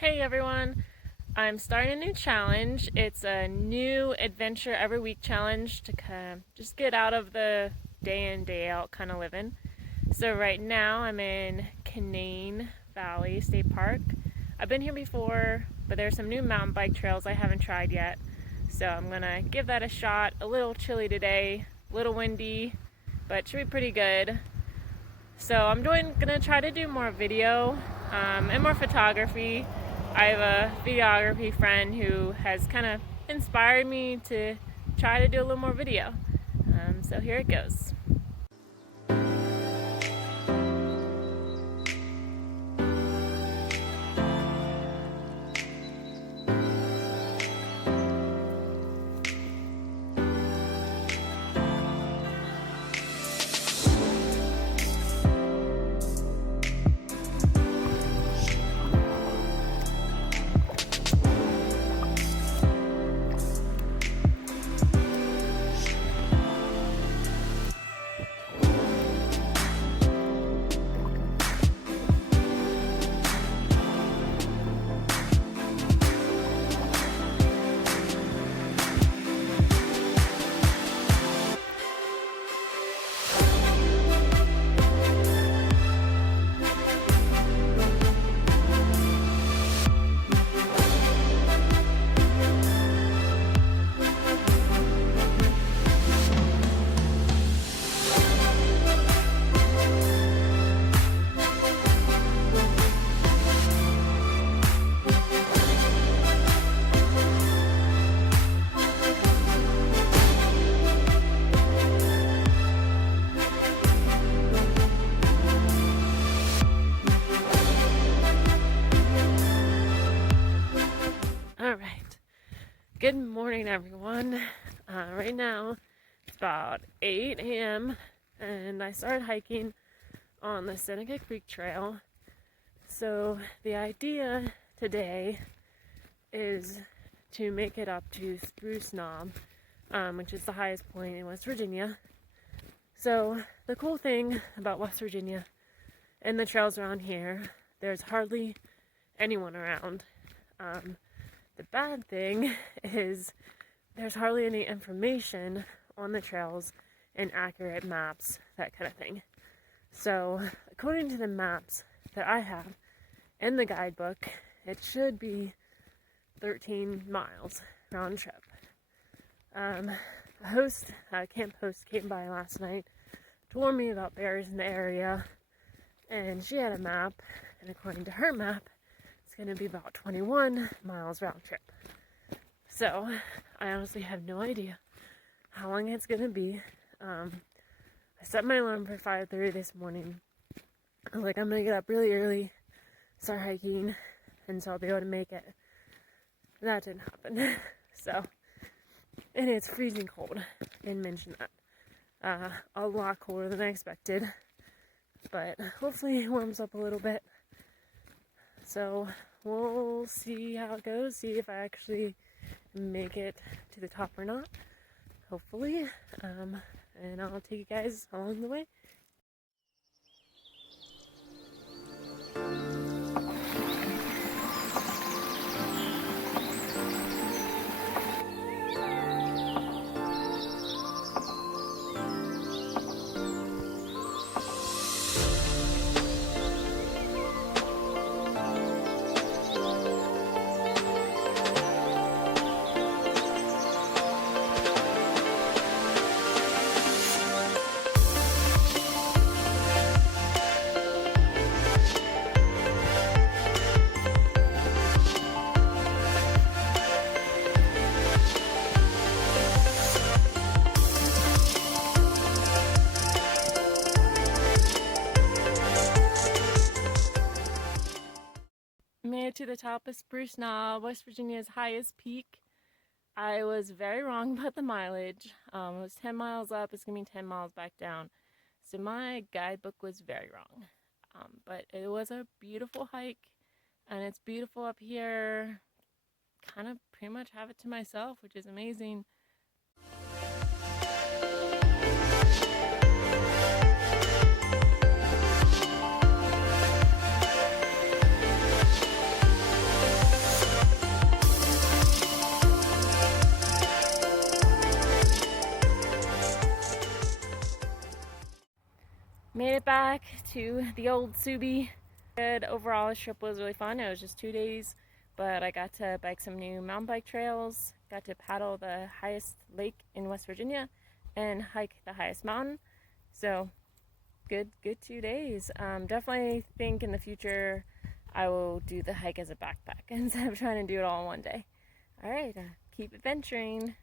Hey everyone, I'm starting a new challenge. It's a new adventure every week challenge to kind of just get out of the day in, day out kind of living. So right now I'm in Canaan State Park. I've been here before, but there's some new mountain bike trails I haven't tried yet. So I'm gonna give that a shot. A little chilly today, a little windy, but should be pretty good. So I'm gonna try to do more video and more photography. I have a videography friend who has kind of inspired me to try to do a little more video. So here it goes. Alright, good morning everyone. Right now it's about 8 a.m. and I started hiking on the Seneca Creek Trail. So the idea today is to make it up to Spruce Knob, which is the highest point in West Virginia. So the cool thing about West Virginia and the trails around here, there's hardly anyone around. The bad thing is there's hardly any information on the trails and accurate maps, that kind of thing. So according to the maps that I have in the guidebook, it should be 13 miles round trip. A camp host came by last night, told me about bears in the area, and she had a map, and according to her map, it's going to be about 21 miles round trip. So I honestly have no idea how long it's going to be. I set my alarm for 5:30 this morning. I was like, I'm going to get up really early, start hiking, and so I'll be able to make it. That didn't happen. So, and it's freezing cold. I didn't mention that. A lot colder than I expected, but hopefully it warms up a little bit. So we'll see how it goes, see if I actually make it to the top or not, hopefully, and I'll take you guys along the way. Made it to the top of Spruce Knob, West Virginia's highest peak. I was very wrong about the mileage. It was 10 miles up, it's gonna be 10 miles back down. So my guidebook was very wrong. But it was a beautiful hike, and it's beautiful up here. Kind of pretty much have it to myself, which is amazing. Made it back to the old Subi. Good overall, this trip was really fun. It was just 2 days, but I got to bike some new mountain bike trails, got to paddle the highest lake in West Virginia, and hike the highest mountain. So good 2 days. Definitely think in the future I will do the hike as a backpack instead of trying to do it all in one day. All right, keep adventuring.